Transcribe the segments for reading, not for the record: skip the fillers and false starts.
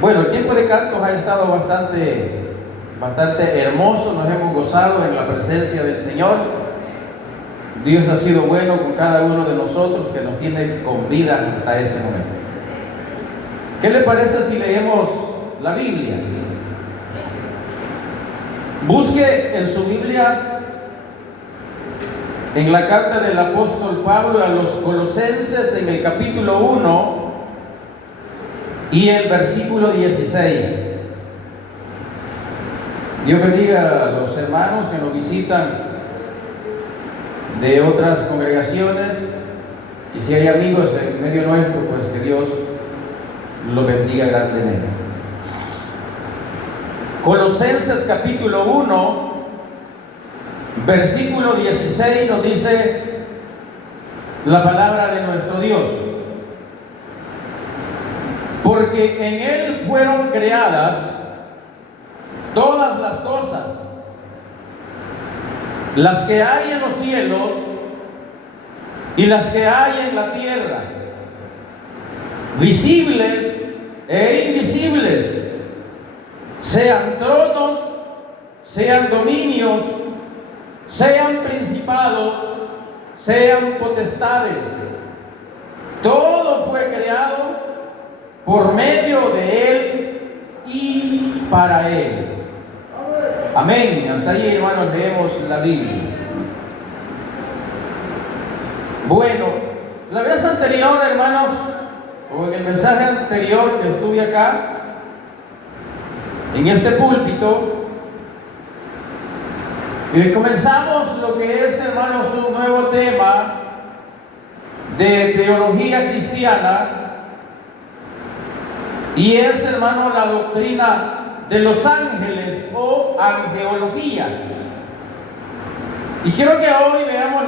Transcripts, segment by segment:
Bueno, el tiempo de cantos ha estado bastante hermoso, nos hemos gozado en la presencia del Señor. Dios ha sido bueno con cada uno de nosotros que nos tiene con vida hasta este momento. ¿Qué le parece si leemos la Biblia? Busque en su Biblia, en la carta del apóstol Pablo a los Colosenses, en el capítulo 1 y el versículo 16. Dios bendiga a los hermanos que nos visitan de otras congregaciones, y si hay amigos en medio nuestro, pues que Dios los bendiga grandemente. Colosenses capítulo 1, versículo 16 nos dice la palabra de nuestro Dios: porque en Él fueron creadas todas las cosas, las que hay en los cielos y las que hay en la tierra, visibles e invisibles, sean tronos, sean dominios, sean principados, sean potestades. Todo fue creado por medio de Él y para Él. Amén. Hasta ahí, hermanos, leemos la Biblia. Bueno, la vez anterior, hermanos, o en el mensaje anterior que estuve acá, en este púlpito, comenzamos lo que es, hermanos, un nuevo tema de teología cristiana, y es, hermano, la doctrina de los ángeles o angeología. Y quiero que hoy veamos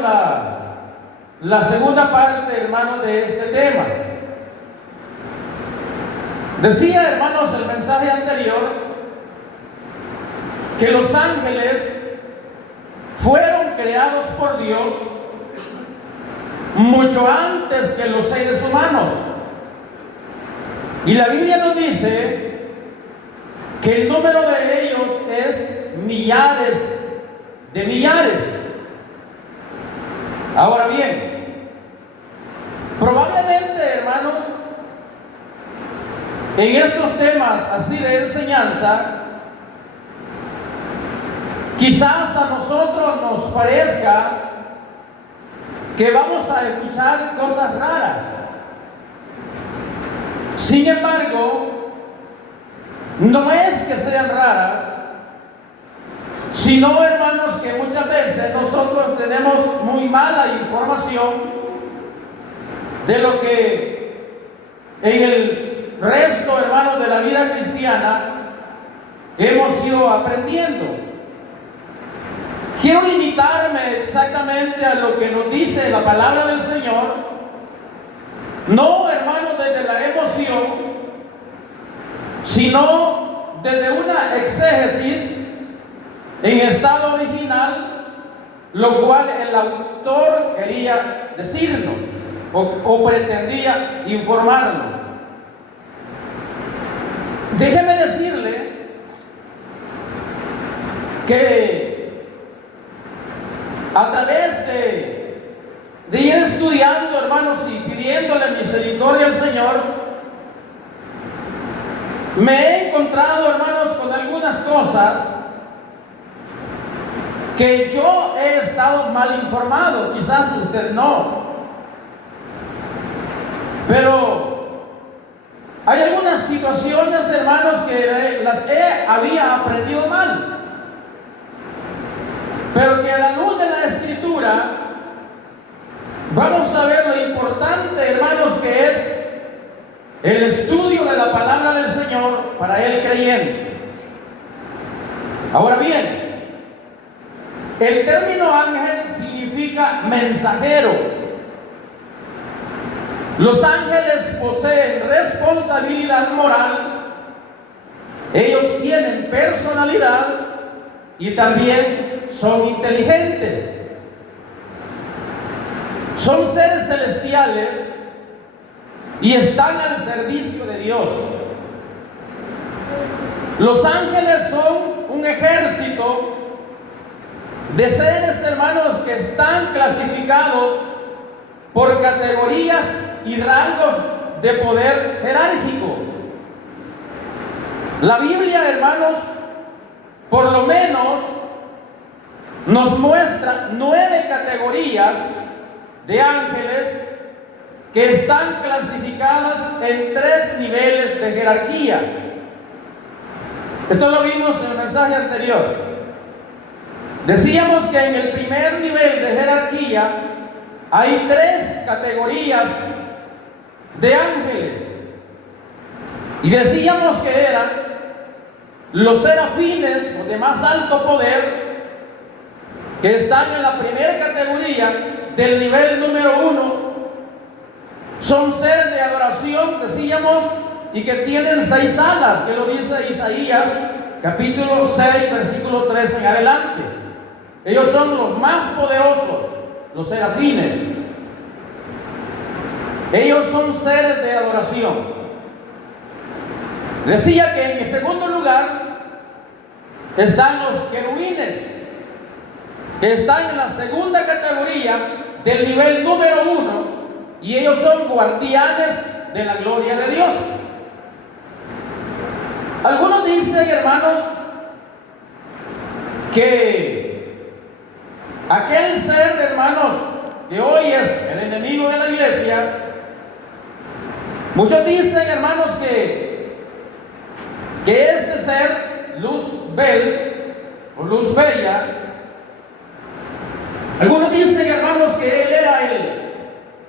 la segunda parte, hermano, de este tema. Decía, hermanos, el mensaje anterior que los ángeles fueron creados por Dios mucho antes que los seres humanos. Y la Biblia nos dice que el número de ellos es millares de millares. Ahora bien, probablemente, hermanos, en estos temas así de enseñanza, quizás a nosotros nos parezca que vamos a escuchar cosas raras. Sin embargo, no es que sean raras, sino, hermanos, que muchas veces nosotros tenemos muy mala información de lo que en el resto, hermanos, de la vida cristiana hemos ido aprendiendo. Quiero limitarme exactamente a lo que nos dice la palabra del Señor. No, hermanos, desde la emoción, sino desde una exégesis en estado original, lo cual el autor quería decirnos o pretendía informarnos. Déjeme decirle que a través de ir estudiando, hermanos, y pidiéndole misericordia al Señor, me he encontrado, hermanos, con algunas cosas que yo he estado mal informado. Quizás usted no, pero hay algunas situaciones, hermanos, que había aprendido mal, pero que a la luz de la Escritura vamos a ver lo importante, hermanos, que es el estudio de la palabra del Señor para el creyente. Ahora bien, el término ángel significa mensajero. Los ángeles poseen responsabilidad moral, ellos tienen personalidad y también son inteligentes. Son seres celestiales y están al servicio de Dios. Los ángeles son un ejército de seres, hermanos, que están clasificados por categorías y rangos de poder jerárquico. La Biblia, hermanos, por lo menos nos muestra 9 categorías de ángeles que están clasificadas en 3 niveles de jerarquía. Esto lo vimos en el mensaje anterior. Decíamos que en el primer nivel de jerarquía hay 3 categorías de ángeles. Y decíamos que eran los serafines, o de más alto poder, que están en la primera categoría del nivel número 1. Son seres de adoración, decíamos, y que tienen 6 alas, que lo dice Isaías capítulo 6, versículo 3 en adelante. Ellos son los más poderosos, los serafines. Ellos son seres de adoración. Decía que en el segundo lugar están los querubines, que están en la segunda categoría del nivel número 1, y ellos son guardianes de la gloria de Dios. Algunos dicen, hermanos, que aquel ser, hermanos, que hoy es el enemigo de la iglesia, muchos dicen, hermanos, que este ser, Luzbel, o Luz Bella, algunos dicen, hermanos, que él era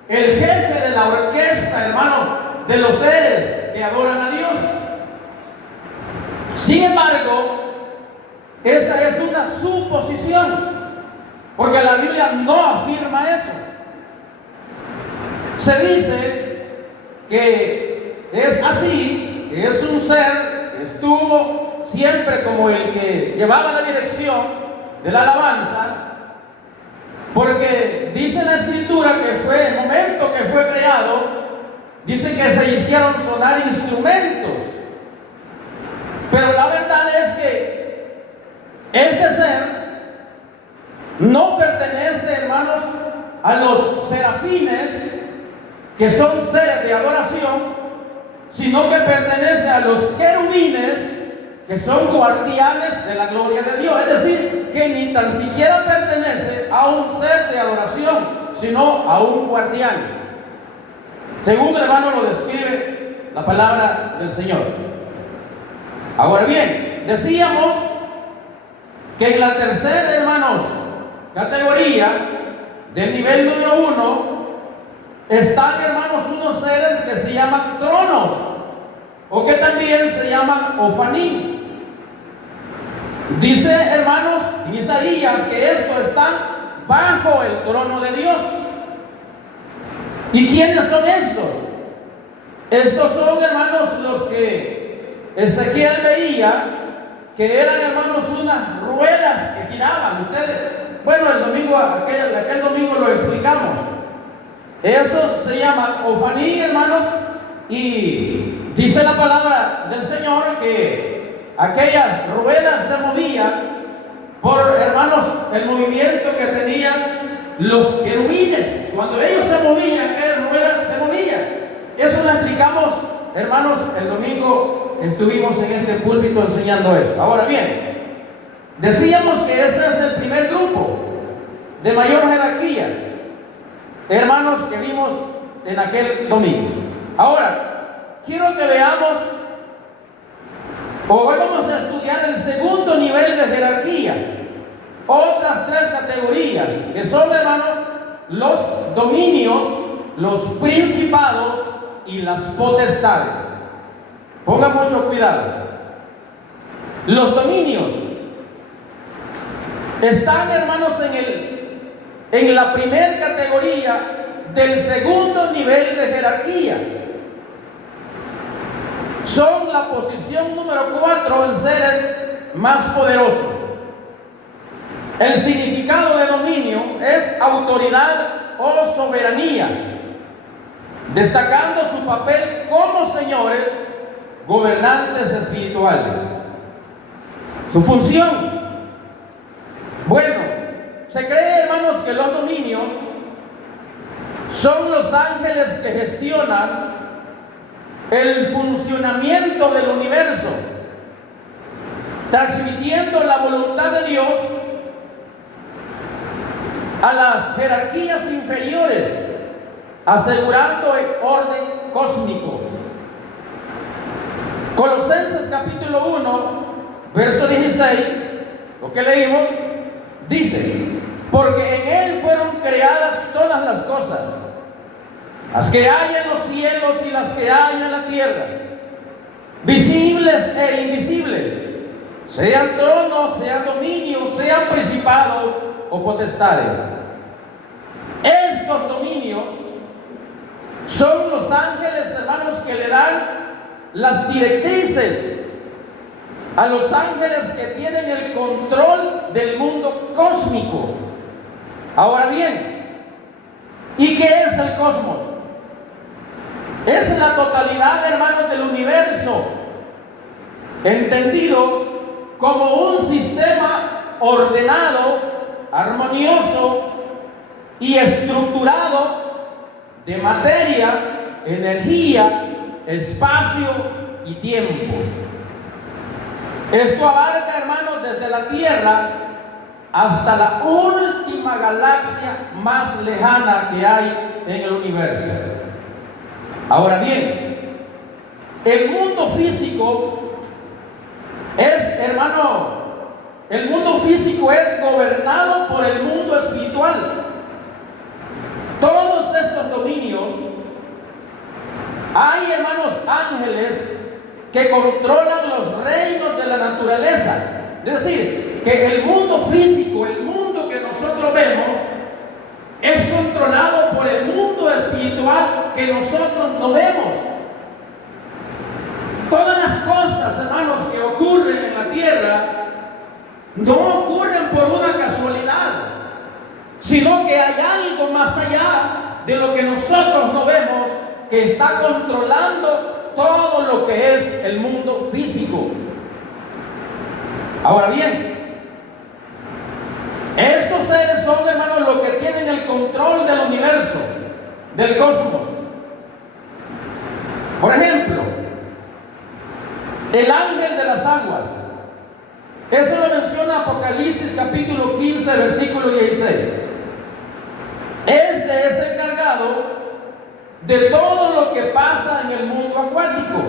el jefe de la orquesta, hermano, de los seres que adoran a Dios. Sin embargo, esa es una suposición, porque la Biblia no afirma eso. Se dice que es así, que es un ser que estuvo siempre como el que llevaba la dirección de la alabanza, porque dice la Escritura que fue el momento que fue creado, dice que se hicieron sonar instrumentos. Pero la verdad es que este ser no pertenece, hermanos, a los serafines, que son seres de adoración, sino que pertenece a los querubines, que son guardianes de la gloria de Dios. Es decir, que ni tan siquiera pertenece a un ser de adoración, sino a un guardián, según, hermano, lo describe la palabra del Señor. Ahora bien, decíamos que en la tercera, hermanos, categoría del nivel número 1 están, hermanos, unos seres que se llaman tronos, o que también se llaman ofaní. Dice, hermanos, en Isaías que estos están bajo el trono de Dios. ¿Y quiénes son estos? Estos son, hermanos, los que Ezequiel veía, que eran, hermanos, unas ruedas que giraban. Ustedes, bueno, el domingo, aquel domingo lo explicamos. Esos se llaman ofaní, hermanos, y dice la palabra del Señor que aquellas ruedas se movían por, hermanos, el movimiento que tenían los querubines. Cuando ellos se movían, aquellas ruedas se movían. Eso lo explicamos, hermanos, el domingo estuvimos en este púlpito enseñando eso. Ahora bien, decíamos que ese es el primer grupo de mayor jerarquía, hermanos, que vimos en aquel domingo. Ahora, quiero que veamos, hoy vamos a estudiar el segundo nivel de jerarquía, otras 3 categorías, que son, hermanos, los dominios, los principados y las potestades. Pongan mucho cuidado. Los dominios están, hermanos, en la primera categoría del segundo nivel de jerarquía. Son la posición número 4 en ser más poderoso. El significado de dominio es autoridad o soberanía, destacando su papel como señores, gobernantes espirituales. su función. Bueno, se cree, hermanos, que los dominios son los ángeles que gestionan el funcionamiento del universo, transmitiendo la voluntad de Dios a las jerarquías inferiores, asegurando el orden cósmico. Colosenses capítulo 1, verso 16, lo que leímos, dice: porque en Él fueron creadas todas las cosas, las que hay en los cielos y las que hay en la tierra, visibles e invisibles, sean tronos, sean dominios, sean principados o potestades. Estos dominios son los ángeles, hermanos, que le dan las directrices a los ángeles que tienen el control del mundo cósmico. Ahora bien, ¿y qué es el cosmos? Es la totalidad, hermanos, del universo, entendido como un sistema ordenado, armonioso y estructurado de materia, energía, espacio y tiempo. Esto abarca, hermanos, desde la Tierra hasta la última galaxia más lejana que hay en el universo. Ahora bien, el mundo físico es, hermano, el mundo físico es gobernado por el mundo espiritual. Todos estos dominios, hay, hermanos, ángeles que controlan los reinos de la naturaleza. Es decir, que el mundo físico, el mundo que nosotros vemos, es controlado por el mundo espiritual que nosotros no vemos. Todas las cosas, hermanos, que ocurren en la tierra no ocurren por una casualidad, sino que hay algo más allá de lo que nosotros no vemos, que está controlando todo lo que es el mundo físico. Ahora bien, estos seres son, hermanos, los que tienen el control del universo, del cosmos. Por ejemplo, el ángel de las aguas. Eso lo menciona Apocalipsis capítulo 15, versículo 16. Este es encargado de todo lo que pasa en el mundo acuático.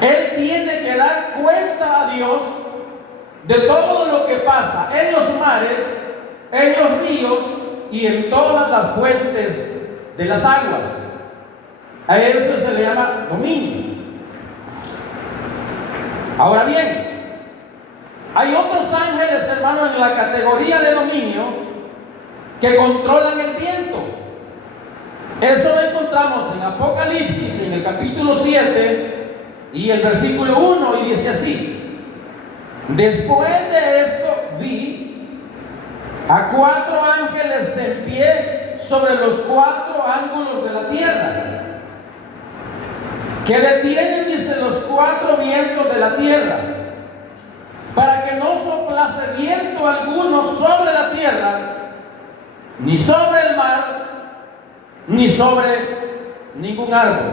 Él tiene que dar cuenta a Dios de todo lo que pasa en los mares, en los ríos y en todas las fuentes de las aguas. A eso se le llama dominio. Ahora bien, hay otros ángeles, hermanos, en la categoría de dominio que controlan el viento. Eso lo encontramos en Apocalipsis, en el capítulo 7 y el versículo 1, y dice así: después de esto vi a 4 ángeles en pie sobre los 4 ángulos de la tierra, que detienen, dice, los 4 vientos de la tierra, para que no soplase viento alguno sobre la tierra, ni sobre el mar, ni sobre ningún árbol.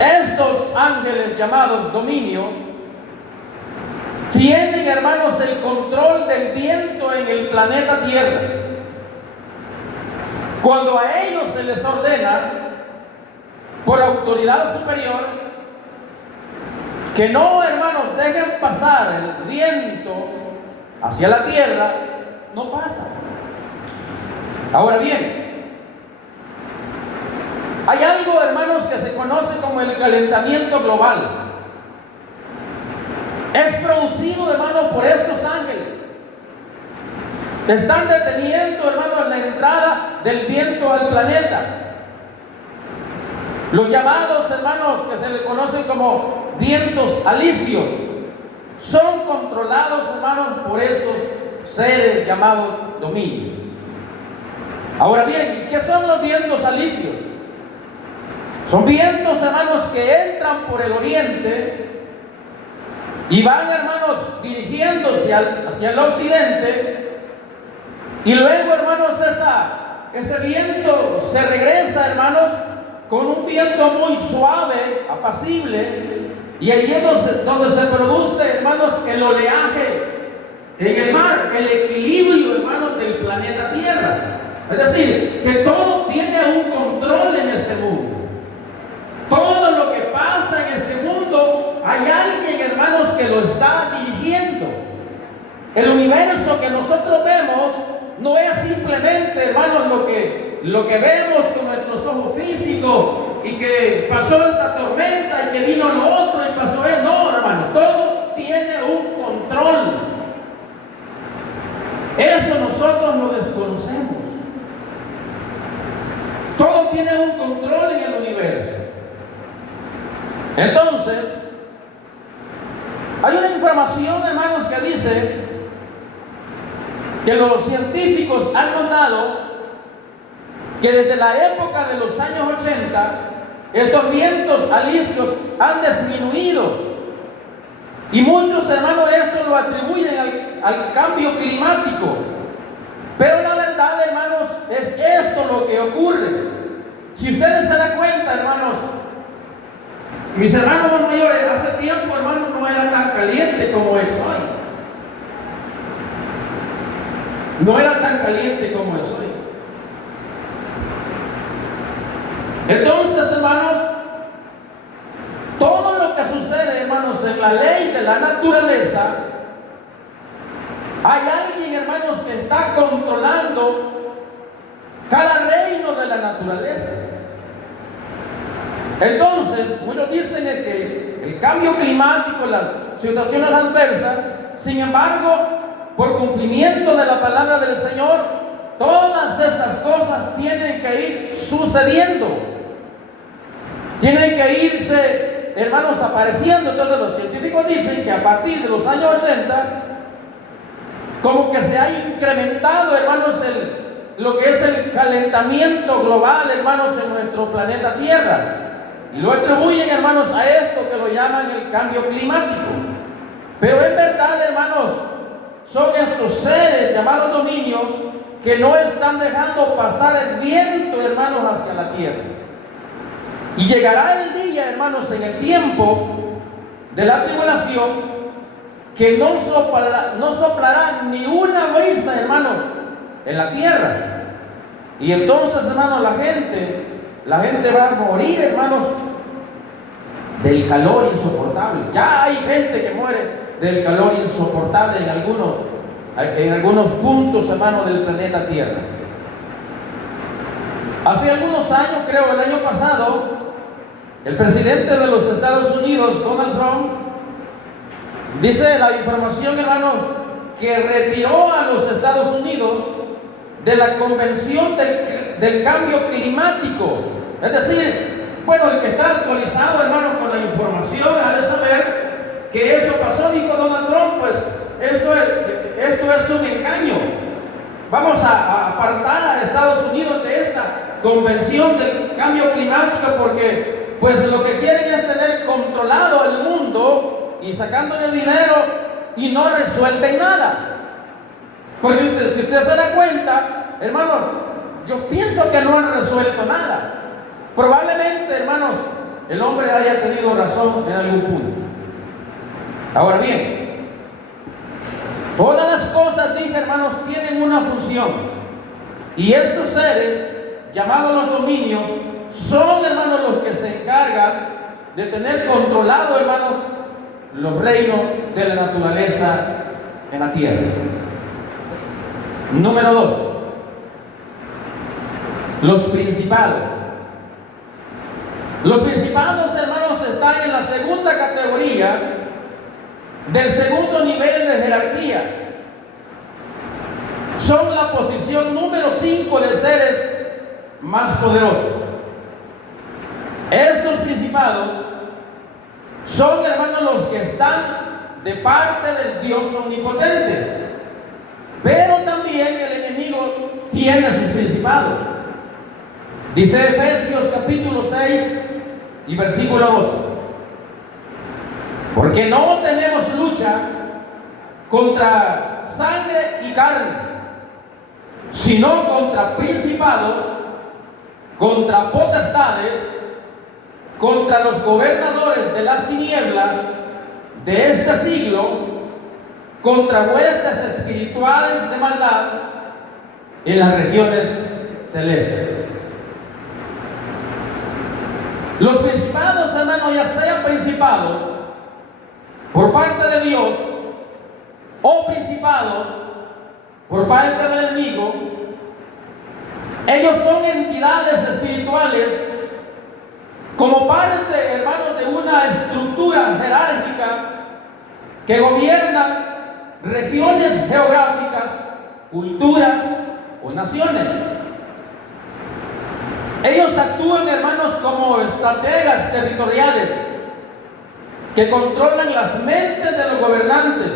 Estos ángeles llamados dominios tienen, hermanos, el control del viento en el planeta Tierra. Cuando a ellos se les ordena por autoridad superior que no, hermanos, dejen pasar el viento hacia la tierra, no pasa. Ahora bien, hay algo, hermanos, que se conoce como el calentamiento global. Es producido, hermanos, por estos ángeles. Están deteniendo, hermanos, la entrada del viento al planeta. Los llamados, hermanos, que se le conocen como vientos alisios, son controlados, hermanos, por estos seres llamados dominios. Ahora bien, ¿qué son los vientos alisios? Son vientos, hermanos, que entran por el oriente Y van, hermanos, dirigiéndose hacia el occidente. Y luego, hermanos, ese viento se regresa, hermanos, con un viento muy suave, apacible. Y ahí es donde se produce, hermanos, el oleaje en el mar, el equilibrio, hermanos, del planeta Tierra. Es decir, que todo tiene un control en este mundo. Todo lo que pasa en este mundo, hay alguien, hermanos, que lo está dirigiendo. El universo que nosotros vemos no es simplemente, hermanos, lo que vemos con nuestros ojos físicos, y que pasó esta tormenta y que vino lo otro y pasó eso. No, hermano, todo tiene un control. Eso nosotros lo desconocemos. Todo tiene un control en el universo. Entonces, hay una información, hermanos, que dice que los científicos han notado que desde la época de los años 80, estos vientos alisios han disminuido. Y muchos, hermanos, esto lo atribuyen al cambio climático. Pero la verdad, hermanos, es esto lo que ocurre. Si ustedes se dan cuenta, hermanos, mis hermanos mayores, hace tiempo, hermanos, no era tan caliente como es hoy. No era tan caliente como es hoy. Entonces, hermanos, todo lo que sucede, hermanos, en la ley de la naturaleza, hay alguien, hermanos, que está controlando cada reino de la naturaleza. Entonces, muchos dicen que el cambio climático, las situaciones adversas, sin embargo, por cumplimiento de la palabra del Señor, todas estas cosas tienen que ir sucediendo. Tienen que irse, hermanos, apareciendo. Entonces los científicos dicen que a partir de los años 80, como que se ha incrementado, hermanos, lo que es el calentamiento global, hermanos, en nuestro planeta Tierra. Y lo atribuyen, hermanos, a esto que lo llaman el cambio climático. Pero en verdad, hermanos, son estos seres llamados dominios que no están dejando pasar el viento, hermanos, hacia la tierra. Y llegará el día, hermanos, en el tiempo de la tribulación, que no soplará ni una brisa, hermanos, en la tierra. Y entonces, hermanos, la gente va a morir, hermanos, del calor insoportable. Ya hay gente que muere del calor insoportable en algunos puntos, hermanos, del planeta Tierra. Hace algunos años, creo el año pasado, el presidente de los Estados Unidos, Donald Trump, dice la información, hermanos, que retiró a los Estados Unidos de la convención del cambio climático. Es decir, bueno, el que está actualizado, hermanos, con la información ha de saber que eso pasó. Dijo Donald Trump, pues esto es un engaño. Vamos a apartar a Estados Unidos de esta convención del cambio climático, porque pues lo que quieren es tener controlado el mundo y sacándole dinero, y no resuelven nada. Porque si usted se da cuenta, hermanos, yo pienso que no han resuelto nada. Probablemente, hermanos, el hombre haya tenido razón en algún punto. Ahora bien, todas las cosas, dije, hermanos, tienen una función. Y estos seres, llamados los dominios, son, hermanos, los que se encargan de tener controlado, hermanos, los reinos de la naturaleza en la tierra. Número 2, los principados. Los principados, hermanos, están en la segunda categoría del segundo nivel de jerarquía. Son la posición número 5 de seres más poderosos. Estos principados son, hermanos, los que están de parte del Dios omnipotente. Pero también el enemigo tiene sus principados. Dice Efesios capítulo 6 y versículo 12: Porque no tenemos lucha contra sangre y carne, sino contra principados, contra potestades, contra los gobernadores de las tinieblas de este siglo, contra huestes espirituales de maldad en las regiones celestes. Los principados, hermanos, ya sean principados por parte de Dios o principados por parte del enemigo, ellos son entidades espirituales como parte, hermanos, de una estructura jerárquica que gobierna regiones geográficas, culturas o naciones. Ellos actúan, hermanos, como estrategas territoriales que controlan las mentes de los gobernantes.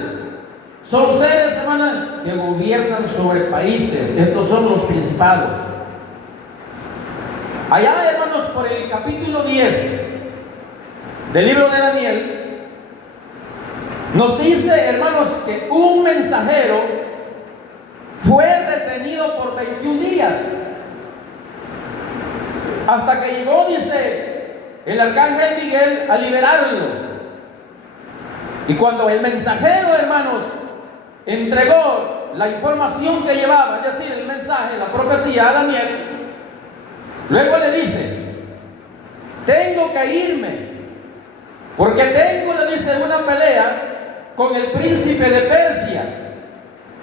Son seres, hermanos, que gobiernan sobre países. Estos son los principados. Allá, hermanos, por el capítulo 10 del libro de Daniel, nos dice, hermanos, que un mensajero fue retenido por 21 días. Hasta que llegó, dice el arcángel Miguel, a liberarlo. Y cuando el mensajero, hermanos, entregó la información que llevaba, es decir, el mensaje, la profecía a Daniel, luego le dice: tengo que irme, porque tengo, le dice, una pelea con el príncipe de Persia.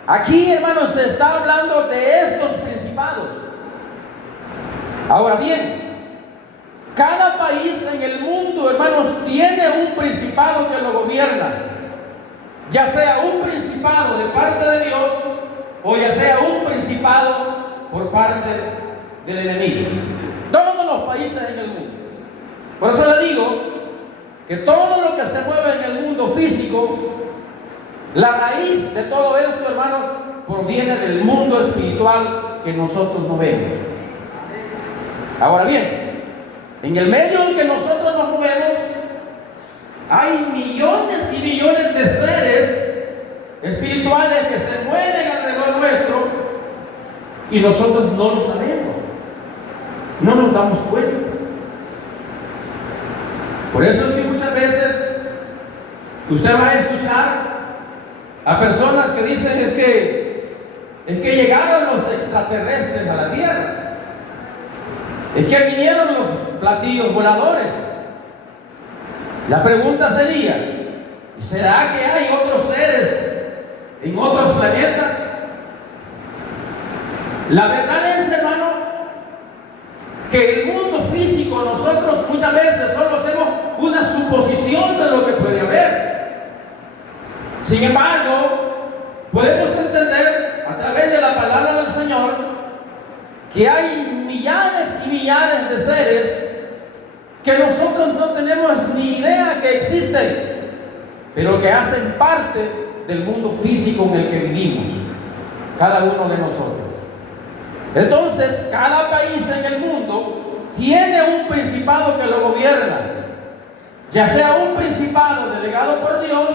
Aquí, hermanos, se está hablando de estos principados. Ahora bien, cada país en el mundo, hermanos, tiene un principado que lo gobierna, ya sea un principado de parte de Dios o ya sea un principado por parte del enemigo. Todos los países en el mundo. Por eso le digo que todo lo que se mueve en el mundo físico, la raíz de todo esto, hermanos, proviene del mundo espiritual que nosotros no vemos. Ahora bien, en el medio en que nosotros nos movemos, hay millones y millones de seres espirituales que se mueven alrededor nuestro y nosotros no lo sabemos, no nos damos cuenta. Por eso es que muchas veces usted va a escuchar a personas que dicen es que llegaron los extraterrestres a la Tierra. Es que vinieron los platillos voladores. La pregunta sería: ¿será que hay otros seres en otros planetas? La verdad es, hermano, que el mundo físico nosotros muchas veces solo hacemos una suposición de lo que puede haber. Sin embargo, podemos entender a través de la palabra del Señor que hay millares y millares de seres que nosotros no tenemos ni idea que existen, pero que hacen parte del mundo físico en el que vivimos, cada uno de nosotros. Entonces, cada país en el mundo tiene un principado que lo gobierna, ya sea un principado delegado por Dios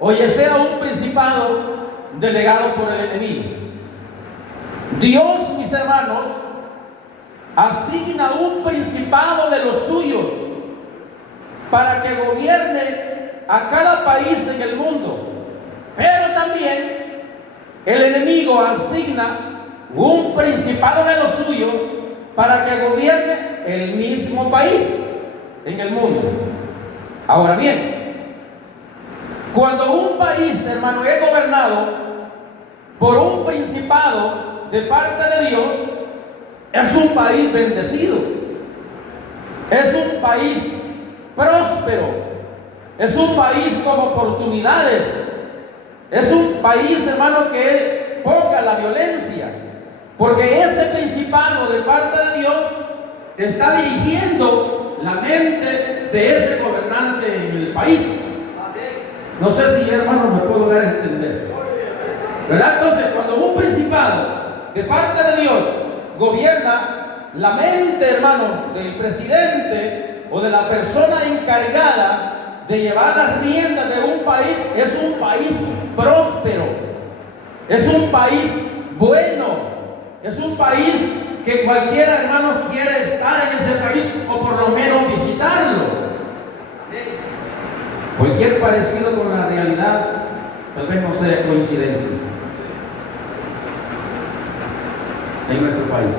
o ya sea un principado delegado por el enemigo. Dios, mis hermanos, asigna un principado de los suyos para que gobierne a cada país en el mundo. Pero también el enemigo asigna un principado de los suyos para que gobierne el mismo país en el mundo. Ahora bien, cuando un país, hermano, es gobernado por un principado de parte de Dios, es un país bendecido, es un país próspero, es un país con oportunidades, es un país, hermano, que es poca la violencia, porque ese principado de parte de Dios está dirigiendo la mente de ese gobernante en el país. No sé si, hermano, me puedo dar a entender, ¿verdad? Entonces, cuando un principado de parte de Dios gobierna la mente, hermano, del presidente o de la persona encargada de llevar las riendas de un país, es un país próspero, es un país bueno, es un país que cualquiera, hermano, quiere estar en ese país o por lo menos visitarlo. Cualquier parecido con la realidad tal vez no sea coincidencia en nuestro país.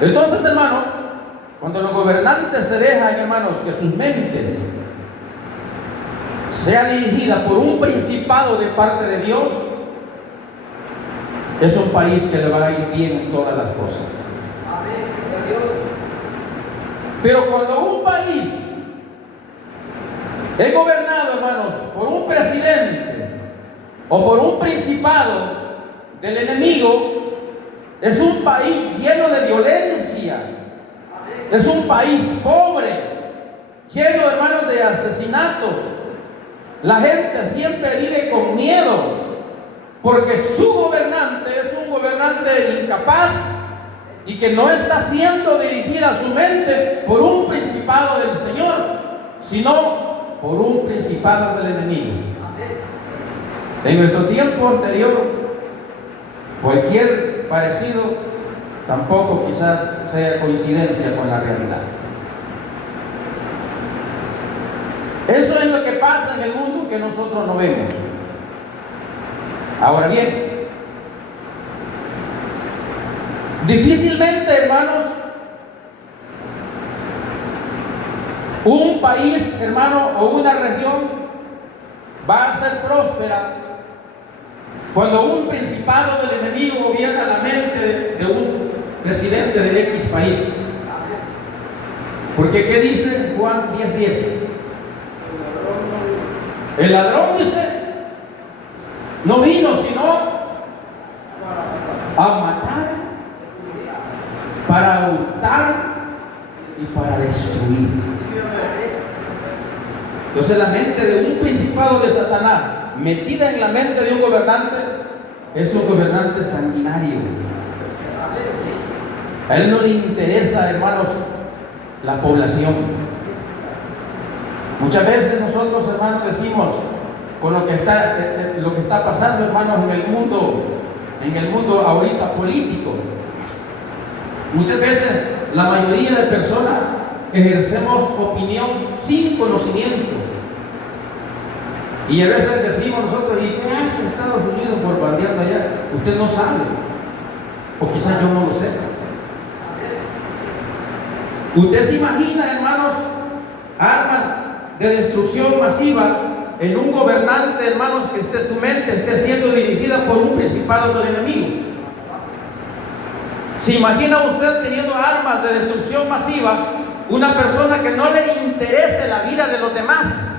Entonces, hermano, cuando los gobernantes se dejan, hermanos, que sus mentes sea dirigida por un principado de parte de Dios, es un país que le va a ir bien en todas las cosas. Pero cuando un país es gobernado, hermanos, por un presidente o por un principado del enemigo, es un país lleno de violencia, es un país pobre, lleno, hermanos, de asesinatos. La gente siempre vive con miedo, porque su gobernante es un gobernante incapaz y que no está siendo dirigida su mente por un principado del Señor, sino por un principado del enemigo. En nuestro tiempo anterior, cualquier parecido tampoco quizás sea coincidencia con la realidad. Eso es lo que pasa en el mundo que nosotros no vemos. Ahora bien, difícilmente, hermanos, un país, hermano, o una región va a ser próspera cuando un principado del enemigo gobierna la mente de un presidente de X país. Porque ¿qué dice Juan 10:10? El ladrón, dice, no vino sino a matar, para hurtar y para destruir. Entonces la mente de un principado de Satanás metida en la mente de un gobernante es un gobernante sanguinario. A él no le interesa, hermanos, la población. Muchas veces nosotros, hermanos, decimos con lo que está pasando, hermanos, en el mundo ahorita político. Muchas veces la mayoría de personas ejercemos opinión sin conocimiento. Y a veces decimos nosotros, ¿y qué hace Estados Unidos por bandear de allá? Usted no sabe, o quizás yo no lo sepa. Usted se imagina, hermanos, armas de destrucción masiva en un gobernante, hermanos, que su mente esté siendo dirigida por un principado del enemigo. ¿Se imagina usted teniendo armas de destrucción masiva una persona que no le interese la vida de los demás?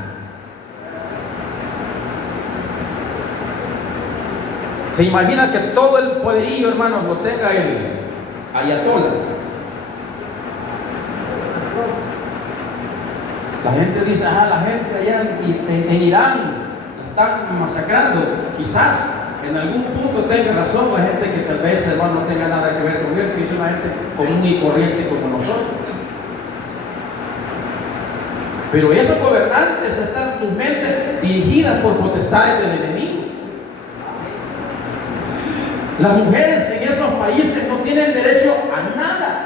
¿Se imagina que todo el poderío, hermanos, lo tenga el ayatolá? La gente dice, la gente allá en Irán están masacrando. Quizás en algún punto tenga razón la gente que tal vez, hermano, no tenga nada que ver con esto, que es una gente común y corriente como nosotros. Pero esos gobernantes están sus mentes dirigidas por potestades del enemigo. Las mujeres en esos países no tienen derecho a nada.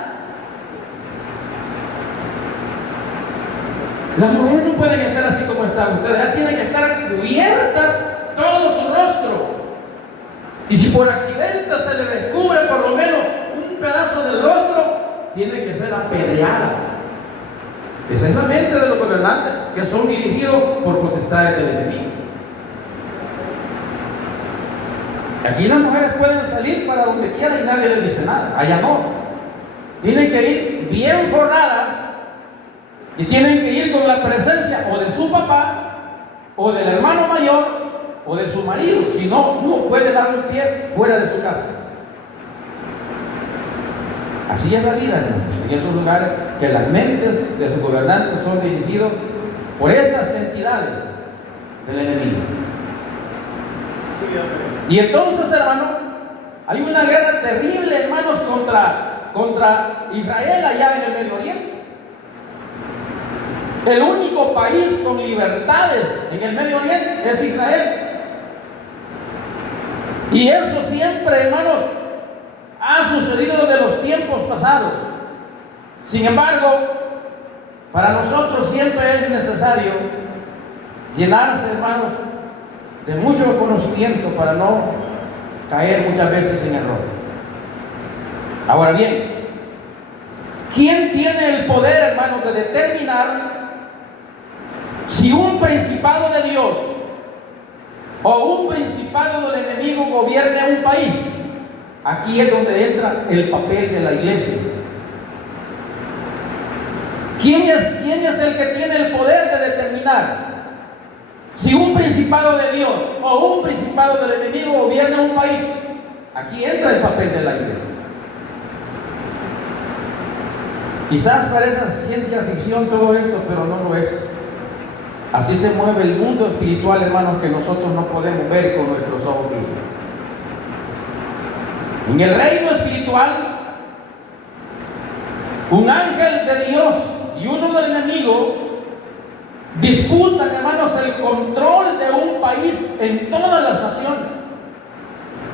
Las mujeres no pueden estar así como están ustedes, ya tienen que estar cubiertas todo su rostro. Y si por accidente se le descubre por lo menos un pedazo del rostro, tiene que ser apedreada. Esa es la mente de los gobernantes que son dirigidos por potestades del enemigo. Aquí las mujeres pueden salir para donde quieran y nadie les dice nada. Allá no. Tienen que ir bien forradas y tienen que ir con la presencia o de su papá o del hermano mayor o de su marido. Si no, no puede dar un pie fuera de su casa. Así es la vida, hermanos, en esos lugares que las mentes de sus gobernantes son dirigidos por estas entidades del enemigo. Y entonces, hermano, hay una guerra terrible, hermanos, contra Israel allá en el Medio Oriente. El único país con libertades en el Medio Oriente es Israel. Y eso siempre, hermanos, ha sucedido desde los tiempos pasados. Sin embargo, para nosotros siempre es necesario llenarse, hermanos, de mucho conocimiento para no caer muchas veces en error. Ahora bien, ¿quién tiene el poder, hermanos, de determinar si un principado de Dios o un principado del enemigo gobierna un país? Aquí es donde entra el papel de la iglesia. ¿Quién es el que tiene el poder de determinar si un principado de Dios o un principado del enemigo gobierna un país? Aquí entra el papel de la iglesia. Quizás parezca ciencia ficción todo esto, pero no lo es. Así se mueve el mundo espiritual, hermanos, que nosotros no podemos ver con nuestros ojos físicos. En el reino espiritual, un ángel de Dios y uno del enemigo disputan, hermanos, el control de un país en todas las naciones.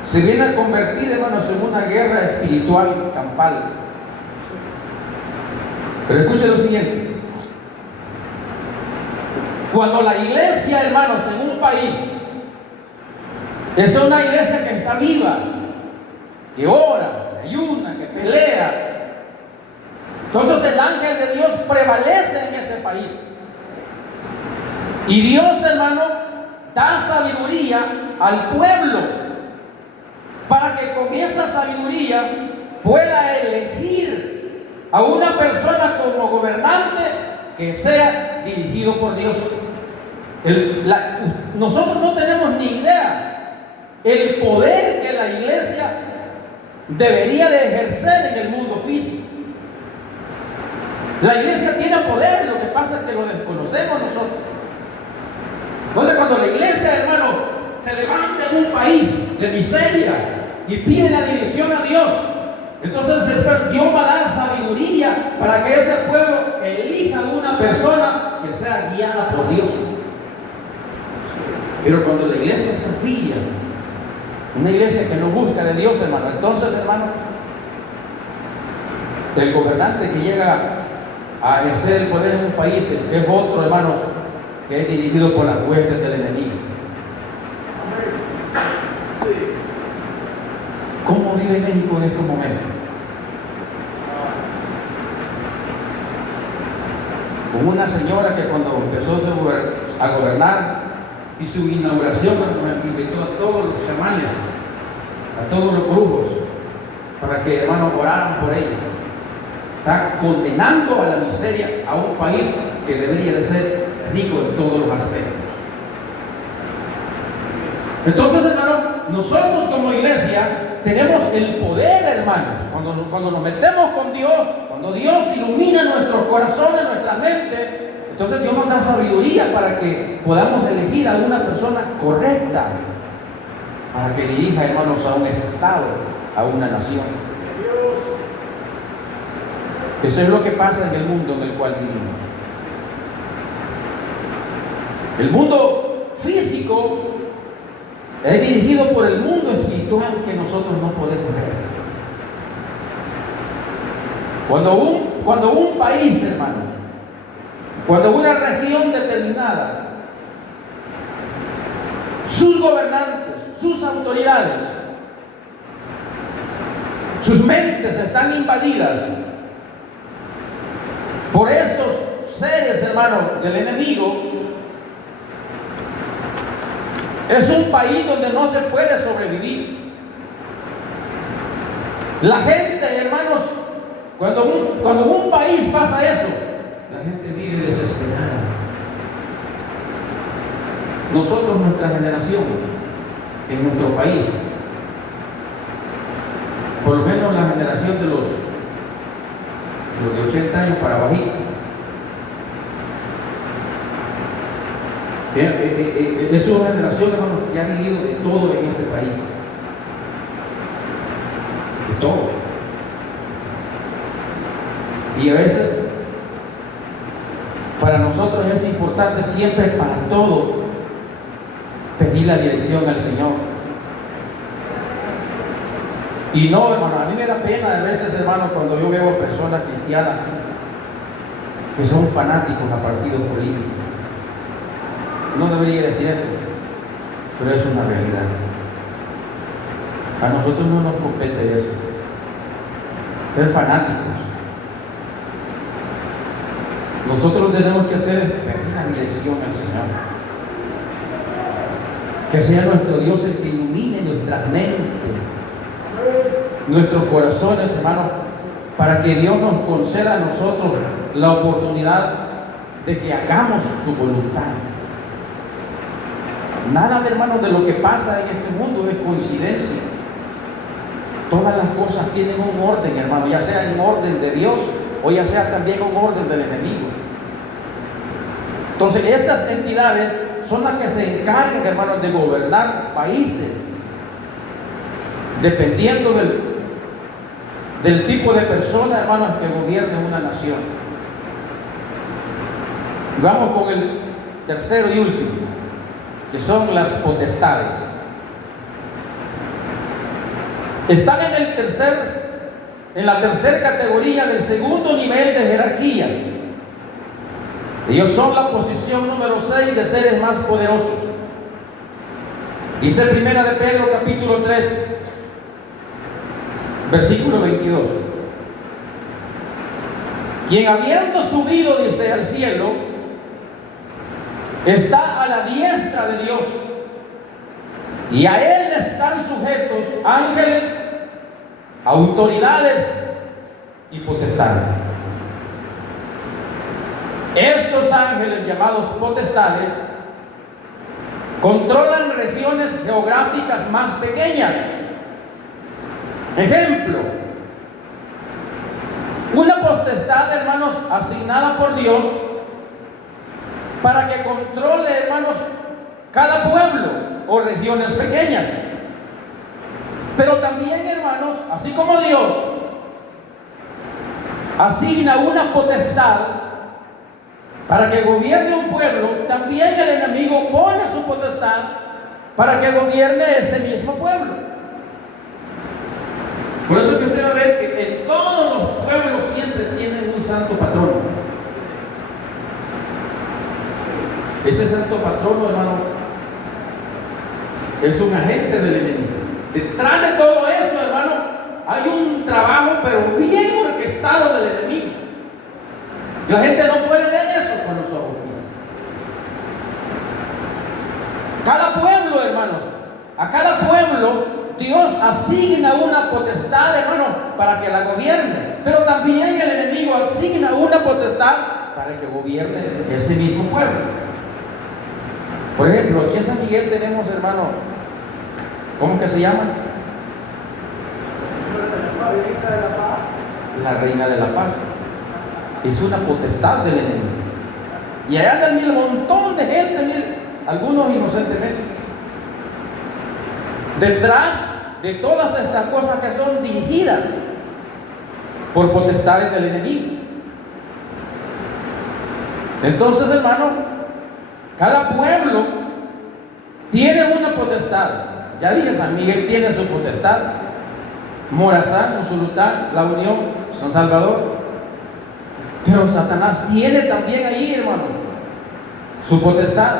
Se viene a convertir, hermanos, en una guerra espiritual campal. Pero escuchen lo siguiente. Cuando la iglesia, hermanos, en un país es una iglesia que está viva, que ora, que ayuna, que pelea, entonces el ángel de Dios prevalece en ese país. Y Dios, hermano, da sabiduría al pueblo para que con esa sabiduría pueda elegir a una persona como gobernante que sea dirigido por Dios. Nosotros no tenemos ni idea el poder que la iglesia debería de ejercer en el mundo físico. La iglesia tiene poder, lo que pasa es que lo desconocemos nosotros. Entonces, cuando la iglesia, hermano, se levanta en un país de miseria y pide la dirección a Dios, entonces Dios va a dar sabiduría para que ese pueblo elija a una persona que sea guiada por Dios. Pero cuando la iglesia es sencilla, una iglesia que no busca de Dios, hermano, entonces, hermano, el gobernante que llega a ejercer el poder en un país es otro, hermano, que es dirigido por las huestes del enemigo. ¿Cómo vive México en estos momentos? Con una señora que cuando empezó a gobernar y su inauguración, me invitó a todos los chamanes, a todos los brujos, para que, hermanos, oraran por ella. Está condenando a la miseria a un país que debería de ser rico en todos los aspectos. Entonces, hermano, nosotros como iglesia tenemos el poder, hermanos, cuando nos metemos con Dios, cuando Dios ilumina nuestros corazones, nuestra mente, entonces Dios nos da sabiduría para que podamos elegir a una persona correcta para que dirija, hermanos, a un estado, a una nación. Eso es lo que pasa en el mundo en el cual vivimos. El mundo físico es dirigido por el mundo espiritual que nosotros no podemos ver. Cuando un país, hermano, cuando una región determinada, sus gobernantes, sus autoridades, sus mentes están invadidas por estos seres, hermanos, del enemigo, es un país donde no se puede sobrevivir. La gente, hermanos, cuando un país pasa eso, la gente vive desesperada. Nosotros, nuestra generación, en nuestro país, por lo menos la generación de los de 80 años para bajito, es una generación, hermano, que ha vivido de todo en este país. De todo. Y a veces para nosotros es importante siempre, para todo, pedir la dirección al Señor. Y no, hermano, a mí me da pena a veces, hermano, cuando yo veo personas cristianas que son fanáticos a partidos políticos. No debería decir esto, pero es una realidad. A nosotros no nos compete eso, ser fanáticos. Nosotros lo tenemos que hacer es pedir la dirección al Señor. Que sea nuestro Dios el que ilumine nuestras mentes, nuestros corazones, hermano, para que Dios nos conceda a nosotros la oportunidad de que hagamos su voluntad. Nada, hermano, de lo que pasa en este mundo es coincidencia. Todas las cosas tienen un orden, hermano, ya sea en orden de Dios o ya sea también un orden del enemigo. Entonces, esas entidades son las que se encargan, hermanos, de gobernar países, dependiendo del tipo de persona, hermanos, que gobierne una nación. Vamos con el tercero y último, que son las potestades. Están en la tercera categoría del segundo nivel de jerarquía. Ellos son la posición número 6 de seres más poderosos. Dice Primera de Pedro capítulo 3, versículo 22. Quien habiendo subido, dice, al cielo, está a la diestra de Dios, y a él están sujetos ángeles, autoridades y potestades. Estos ángeles, llamados potestades, controlan regiones geográficas más pequeñas. Ejemplo, una potestad, hermanos, asignada por Dios para que controle, hermanos, cada pueblo o regiones pequeñas. Pero también, hermanos, así como Dios asigna una potestad para que gobierne un pueblo, también el enemigo pone su potestad para que gobierne ese mismo pueblo. Por eso que usted va a ver que en todos los pueblos siempre tienen un santo patrono. Ese santo patrono, hermano, es un agente del enemigo. Detrás de todo eso, hermano, hay un trabajo, pero bien orquestado del enemigo. La gente no puede ver eso con los ojos físicos. Cada pueblo, hermanos, a cada pueblo Dios asigna una potestad, hermano, para que la gobierne. Pero también el enemigo asigna una potestad para que gobierne ese mismo pueblo. Por ejemplo, aquí en San Miguel tenemos, hermano, ¿cómo que se llama? La Reina de la Paz. Es una potestad del enemigo. Y allá también un montón de gente, algunos inocentemente. Detrás de todas estas cosas que son dirigidas por potestades del enemigo. Entonces, hermano, cada pueblo tiene una potestad. Ya dije, San Miguel tiene su potestad, Morazán, Usulután, La Unión, San Salvador. Pero Satanás tiene también ahí, hermano, su potestad.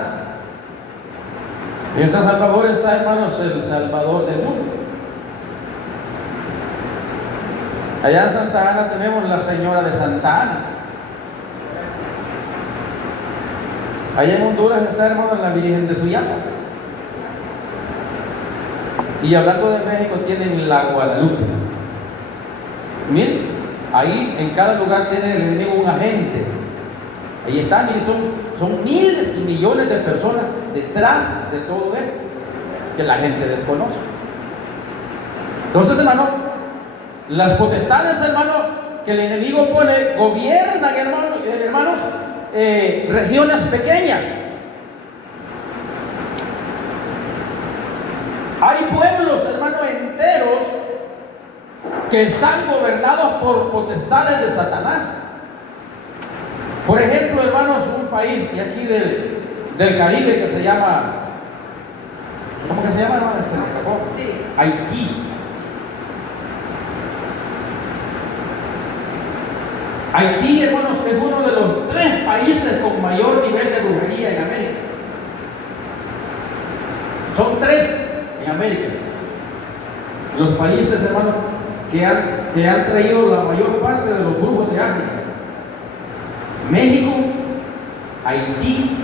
En San Salvador está, hermanos, el Salvador del mundo. Allá en Santa Ana tenemos la Señora de Santa Ana. Allá en Honduras está, hermano, la Virgen de Suyapa. Y hablando de México, tienen la Guadalupe. Miren, ahí en cada lugar tiene el enemigo un agente. Ahí están, miren, son miles y millones de personas detrás de todo esto que la gente desconoce. Entonces, hermano, las potestades, hermano, que el enemigo pone, gobiernan, hermanos, regiones pequeñas. Hay pueblos, hermanos, enteros que están gobernados por potestades de Satanás. Por ejemplo, hermanos, un país de aquí del Caribe que se llama, ¿cómo que se llama, hermano? Se me escapó. Haití. Haití, hermanos, es uno de los 3 países con mayor nivel de brujería en América. Son 3 en América los países, hermanos, que han traído la mayor parte de los brujos de África: México, Haití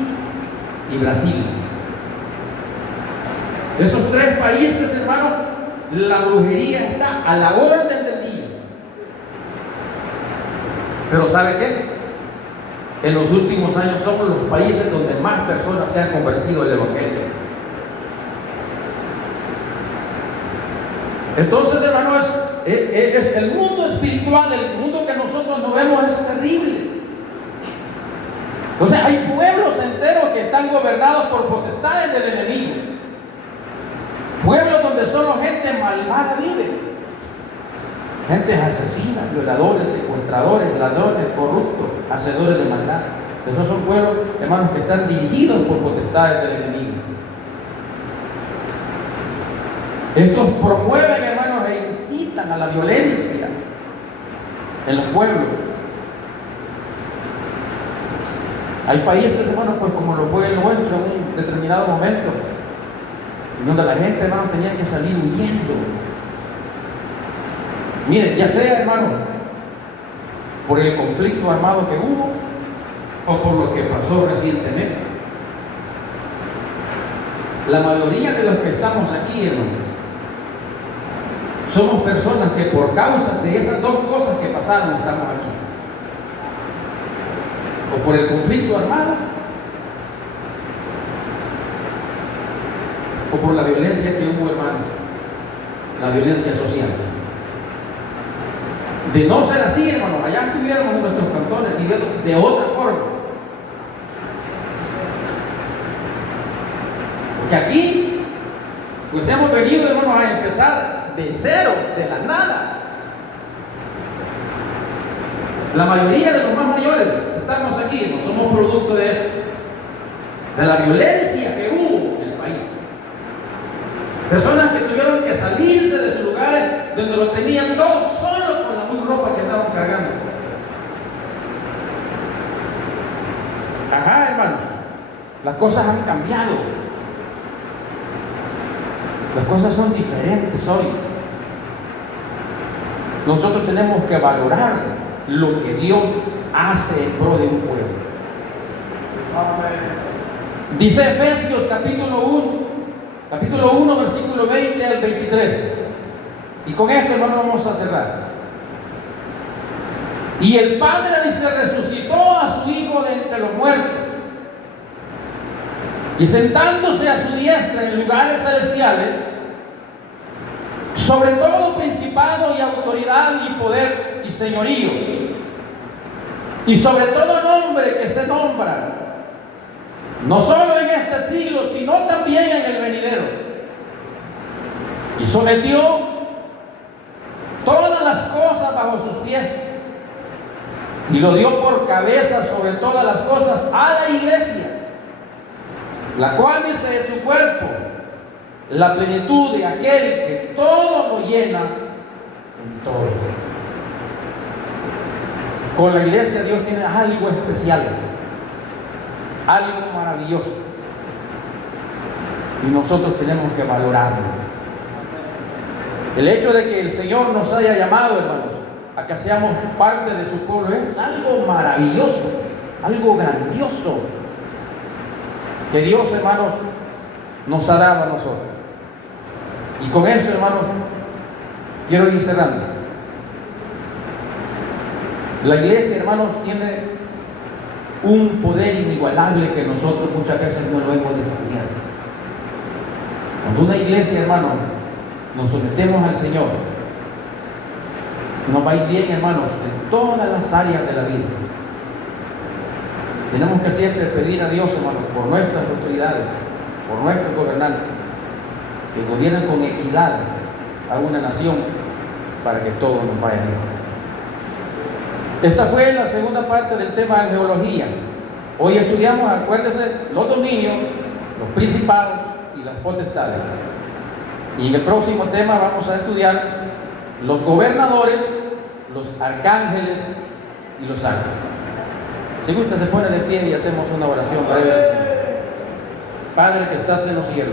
y Brasil. Esos 3 países, hermanos, la brujería está a la orden del día. Pero ¿sabe qué? En los últimos años somos los países donde más personas se han convertido al Evangelio. Entonces, hermanos, es el mundo espiritual, el mundo que nosotros no vemos, es terrible. Entonces hay pueblos enteros que están gobernados por potestades del enemigo. Pueblos donde solo gente malvada vive. Gente asesina, violadores, secuestradores, ladrones, corruptos, hacedores de maldad. Esos son pueblos, hermanos, que están dirigidos por potestades del enemigo. Estos promueven, hermanos, e incitan a la violencia en los pueblos. Hay países, hermanos, pues como lo fue el nuestro en un determinado momento, donde la gente, hermanos, tenía que salir huyendo. Miren, ya sea, hermano, por el conflicto armado que hubo o por lo que pasó recientemente. La mayoría de los que estamos aquí, hermano, somos personas que por causa de esas 2 cosas que pasaron estamos aquí. O por el conflicto armado o por la violencia que hubo, hermano, la violencia social. De no ser así, hermano, allá estuviéramos en nuestros cantones viviendo de otra forma. Porque aquí, pues hemos venido, hermanos, a empezar de cero, de la nada. La mayoría de los más mayores estamos aquí, no somos producto de esto, de la violencia que hubo en el país. Personas que tuvieron que salirse de sus lugares donde lo tenían todo, solo con la muy ropa que andaban cargando. Ajá, hermanos, las cosas han cambiado. Las cosas son diferentes hoy. Nosotros tenemos que valorar lo que Dios hace en pro de un pueblo. Dice Efesios capítulo 1, versículo 20 al 23. Y con esto, hermano, vamos a cerrar. Y el Padre, dice, resucitó a su Hijo de entre los muertos, y sentándose a su diestra en lugares celestiales, sobre todo principado y autoridad y poder y señorío, y sobre todo nombre que se nombra, no solo en este siglo, sino también en el venidero. Y sometió todas las cosas bajo sus pies, y lo dio por cabeza sobre todas las cosas a la iglesia, la cual, dice, es su cuerpo, la plenitud de aquel que todo lo llena en todo. Con la iglesia Dios tiene algo especial, algo maravilloso, y nosotros tenemos que valorarlo. El hecho de que el Señor nos haya llamado, hermanos, a que seamos parte de su pueblo es algo maravilloso, algo grandioso que Dios, hermanos, nos ha dado a nosotros. Y con eso, hermanos, quiero ir cerrando. La iglesia, hermanos, tiene un poder inigualable que nosotros muchas veces no lo hemos descubierto. Cuando una iglesia, hermanos, nos sometemos al Señor, nos va a ir bien, hermanos, en todas las áreas de la vida. Tenemos que siempre pedir a Dios, hermanos, por nuestras autoridades, por nuestros gobernantes, que gobiernen con equidad a una nación para que todo nos vaya bien. Esta fue la segunda parte del tema de geología. Hoy estudiamos, acuérdense, los dominios, los principados y las potestades. Y en el próximo tema vamos a estudiar los gobernadores, los arcángeles y los ángeles. Si gusta, se pone de pie y hacemos una oración breve al Señor. Padre que estás en los cielos.